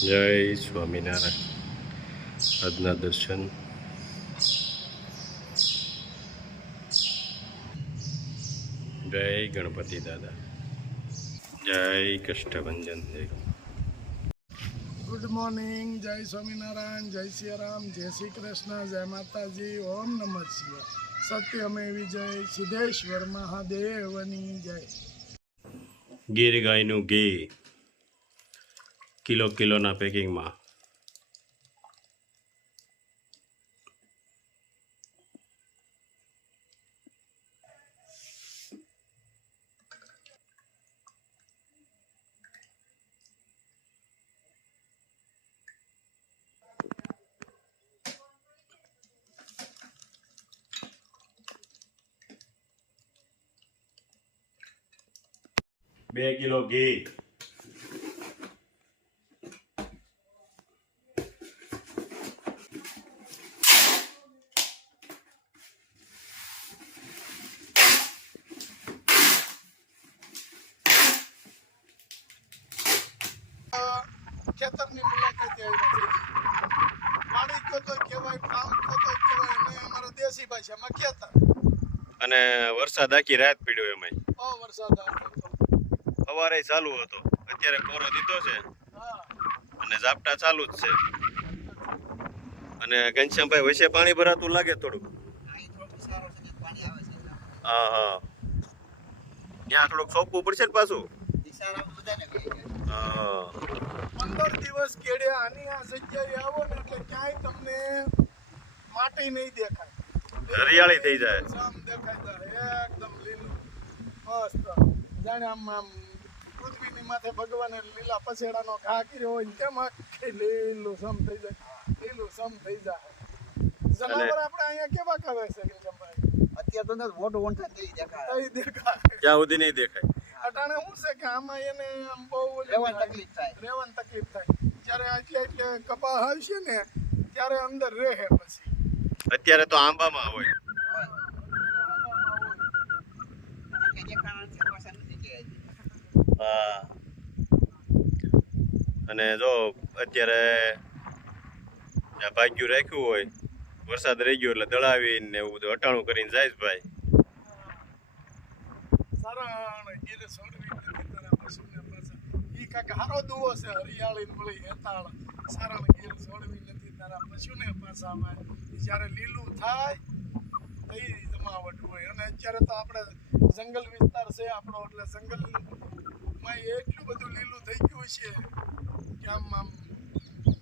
જય સ્વામિનારાયણ. આજના દર્શન. જય ગણપતિ દાદા. જય કષ્ટભંજન દેવ. Good morning. જય સ્વામિનારાયણ, જય સિયારામ, જય શ્રી કૃષ્ણ, જય માતાજી, ઓમ નમઃ શિવાય. સત્યમે વિજય, સિદ્ધેશ્વર મહાદેવની જય. ગીર ગાયનું ઘી કિલોના પેકિંગમાં. બે કિલો ઘી. ખેતરની મુલાકાતે આવ્યા છે. વાડી તો કહેવાય, કામ તો કહેવાય, અને અમારા દેશી ભાષામાં ખેતર. અને વરસાદ આખી રાત પડ્યો એમાં. બહુ વરસાદ આવ્યો. સવારે ચાલુ હતો, અત્યારે કોરો દીધો છે અને ઝાપટા ચાલુ જ છે. અને ઘનશ્યામભાઈ વચ્ચે પાણી ભરાતું લાગે થોડુંક. હા હા, ત્યાં થોડુંક સોંપવું પડશે ને પાછું. 15 દિવસ કેડે આની આ જગ્યાએ આવો ને એટલે ક્યાંય તમને માટી નહીં દેખાય, હરિયાળી થઈ જાય. સામ દેખાય જાય એકદમ લીલું મસ્ત. જાણે આમ પૃથ્વીની માથે ભગવાને લીલા પછેડાનો ઘા કર્યો હોય તેમ આખી લીલું સમ થઈ જાય, લીલું સમ થઈ જાય. જનાવર આપણે અહીંયા કેવા કહે છે ગંગાભાઈ? અત્યારે તો મોટું વંઠા થઈ દેખાય. ક્યાં સુધી નહીં દેખાય. અટાણે શું છે કે આમાં એને આમ બહુ રહેવાની તકલીફ થાય. જ્યારે એટલે કપા આવશે ને ત્યારે અંદર રહે. પછી અત્યારે તો આંબામાં હોય. હા, અને જો અત્યારે ભાગ્યું રાખ્યું હોય, વરસાદ રહી ગયો એટલે દળાવીને એવું બધું હટાણું કરીને જાય ભાઈ. સારણ ગીર છોડવી નથી તારા પશુને પાછા. ઈ કાક હારો દુવો છે, હરિયાળી મળી હેતાળ. સારણ ગીર છોડવી નથી તારા પશુને પાછા. જ્યારે લીલું થાય એ જમાવટ હોય. અને અત્યારે તો આપણે જંગલ વિસ્તાર છે આપણો, એટલે જંગલમાં એટલું બધું લીલું થઈ ગયું છે કે આમ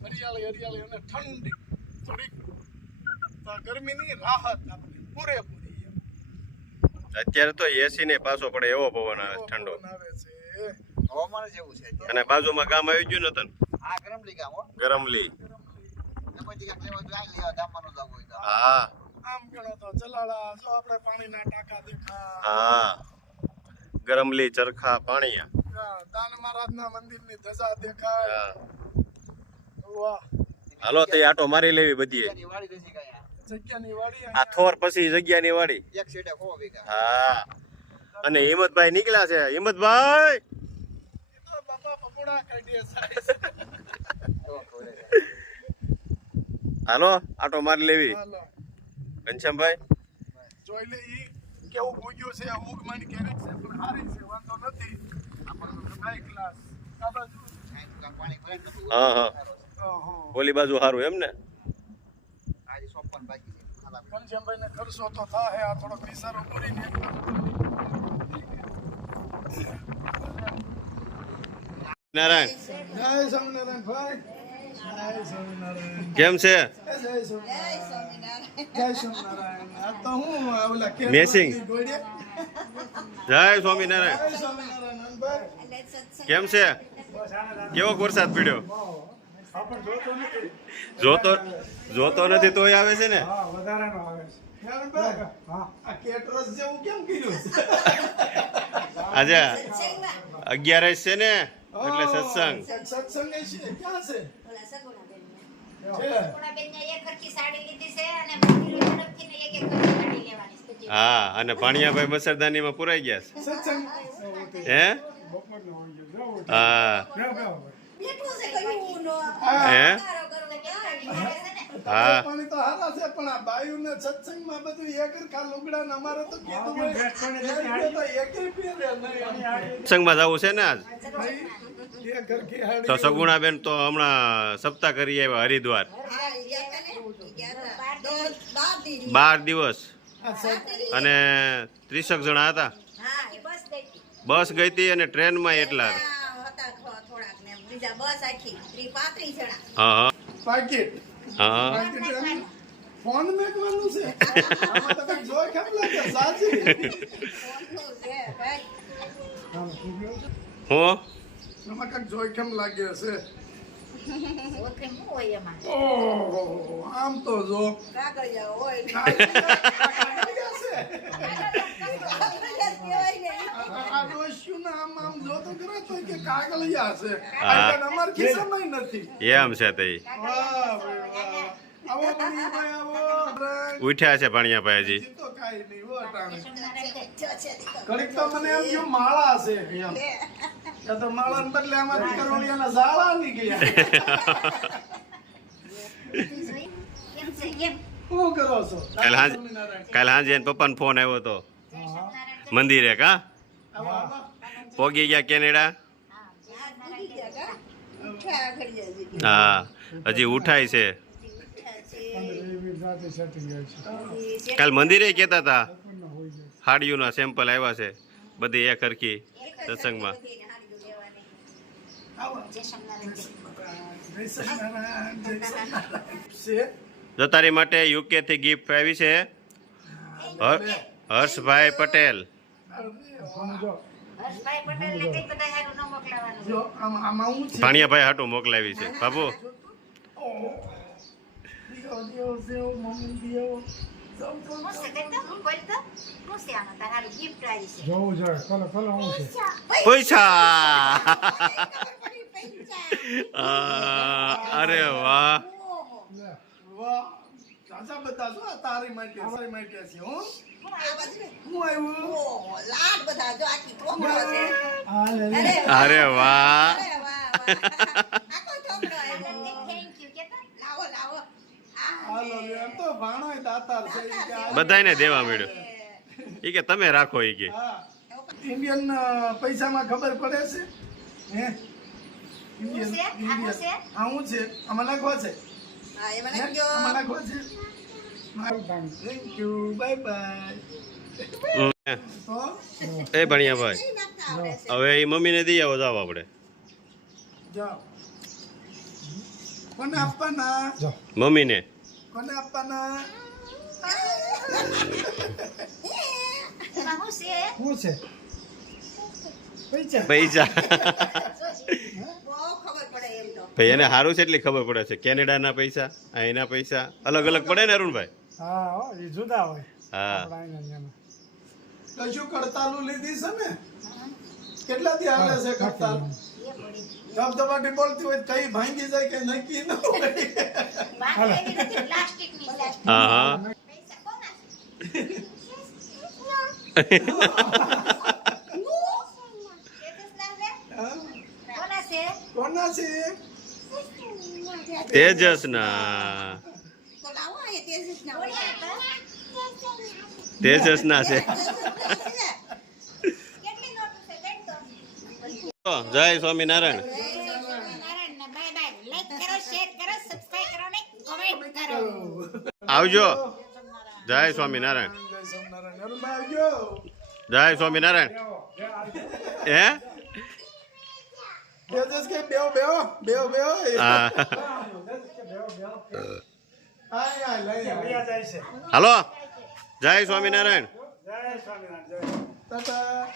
હરિયાળી અને ઠંડી થોડીક ગરમીની રાહત આપણે પૂરેપૂરી. અત્યારે તો એસી ને પાછો પડે એવો પવન આવે, ઠંડો આવે છે. હવામાન જેવું છે. અને બાજુમાં ગામ આવી ગયું ને તન, આ ગરમલી ગામ હો. ગરમલી. ગમે તે લેવા જાય લેવા ગામમાં જવું હોય તો. હા, આમ ગણો તો ચલાળા જો આપણે પાણીના ટાંકા દેખા. હા, ગરમલી, ચરખા, પાણીયા. દાન મહારાજના મંદિરની ધજા દેખાય. વાહ, હાલો તે આટો મારી લેવી બધી. એની વાડી દેસી ગયા. જગ્યાની વાડી આ થોર પછી જગ્યાની વાડી. એક સેટે ખો વીઘા. હા, અને હિંમતભાઈ નીકળ્યા છે. હિંમતભાઈ, તો બાપા પકોડા કાઢીએ સાહેબ. હાલો આટો મારી લેવી. હાલો ઘનશ્યામભાઈ જોઈ લે ઈ કેવું પૂગ્યું છે. આ ઊંઘમાંની ક્યારેક છે પણ હારી છે, વાંધો નથી. આપણને હાઈ ક્લાસ આ બાજુ. પાણી ભરાય તો હા હા, ઓહો, ઓલી બાજુ સારું એમ ને. આજે 54 બાકી છે. ઘનશ્યામભાઈને ખર્ચો તો થાય. આ થોડોક વિસારો પૂરીને એક બાજુ નારાયણ, જય સ્વામિનારાયણ ભાઈ. જય સ્વામિનારાયણ. કેમ છે? જય સ્વામિનારાયણ. જય સ્વામિનારાયણ. આ તો હું ઓલા કે મેસિંગ. ગોળીએ. જય સ્વામિનારાયણ. જય સ્વામિનારાયણ ભાઈ. કેમ છે? કેવો વરસાદ પડ્યો? જોતો નથી તોય આવે છે ને. આ કેટરસ જેવું કેમ કર્યું છે? આજે 11 છે ને, એટલે સત્સંગ. સત્સંગ છે ક્યાં છે? હા, અને પાણીયાભાઈ મસરદાનીમાં પુરાઈ ગયા છે. સત્સંગ હે? હા, હા. પાણી તો હારા છે પણ આ બાયુને સત્સંગમાં બધું એક હરખા લુગડા ને અમારે તો કીધું હોય તો એક પહેરે નહીં. સંગમાં જવું છે ને આજ ભાઈ, એક હરખી હાડી તો સગુણાબેન તો હમણાં સપ્તાહ કરી આવ્યા હરિદ્વાર 12 દિવસ આ સત- અને 30 જણા હતા. બસ ગઈ હતી અને ટ્રેનમાં એટલા હા હા પાકીટ હા પાકીટ એમ ફોન મેકવાનું છે આમાં તો કંઈક જોઈ કેમ લાગે સાચી હું આમાં કંઈક જોઈ કેમ લાગે છે ઓહો આમ તો જો કાગળિયા છે. આ ડોશીઓને આમ જોતો કરે તો કે કાગળિયા છે આ અમાર ખિસ્સામાં નથી. એમ છે તે વાહ ભાઈ વાહ. આવો ભણીભાઈ આવો. ઉઠ્યા છે ભણિયાભાઈ હજી હજી તો કાંઈ નહીં હો અટાણે. ઘડીક તો મને એમ થયું માળા છે એમ. ત્યાં તો માળાને બદલે આમાંથી કરોડિયાના ઝાડા નીકળ્યા. શું કરો છો? કાલ સાંજે એને પપ્પાનો ફોન આવ્યો હતો મંદિરે કા આવો, આવો. પોગી ગયા કેનેડા હા હજી ઉઠાય છે કાલ મંદિરે કહેતા હતા હાડીઓના સેમ્પલ આવ્યા છે બધી એક હરખી સત્સંગમાં આવો. જય સ્વામિનારાયણ, જય સ્વામિનારાયણ. છે? જો તારી માટે યુકે થી ગિફ્ટ આવી છે હર્ષભાઈ પટેલ જો આમાં હું છે ભાણિયાભાઈ હાટું મોકલાવી છે બાબુ દિયો, દિયો, દિયો, મમ્મી દિયો. જાઉં, જાઉં, જાઉં. પૈસા અરે વાહ વાહ ચાચા બધા છો આ તારી માટે તારી માટે છે હો હું આવ્યું અરે વાહ હાલો એમ તો ભાણોય દાતાર છે ઈ કે આ- બધાને દેવા મળ્યો ઈ કે તમે રાખો ઈ કે હા ઇન્ડિયન પૈસામાં ખબર પડે છે હે ઇન્ડિયન આવું છે આમાં નાખવા છે આમાં નાખવા છે થેન્ક યુ બાય બાય તો એ ભણિયાભાઈ હવે એ મમ્મીને દઈ આવો જાવ આપણે જાઓ કોને આપવાના મમ્મીને કોને આપવાના પૈસા ભાઈ એને સારું છે એટલી ખબર પડે છે કેનેડાના પૈસા અહીંના પૈસા અલગ અલગ પડે ને અરુણભાઈ હા એ જુદા હોય હા કશું કડતાલું લીધી છે ને કેટલા દી હાલે છે કડતાલ ધબધબાટી બોલતી હોય કઈ ભાંગી જાય કે નક્કી ન હોય હા હા કોના છે તેજસ ના તેજસ ના છે જય સ્વામિનારાયણ આવજો જય સ્વામિનારાયણ જય સ્વામિનારાયણ અરુણભાઈ આવજો જય સ્વામિનારાયણ હે તેજસ કે બેહો બેહો બેહો બેહો હા આય આય લઈ જાય છે હાલો જય સ્વામિનારાયણ તાતા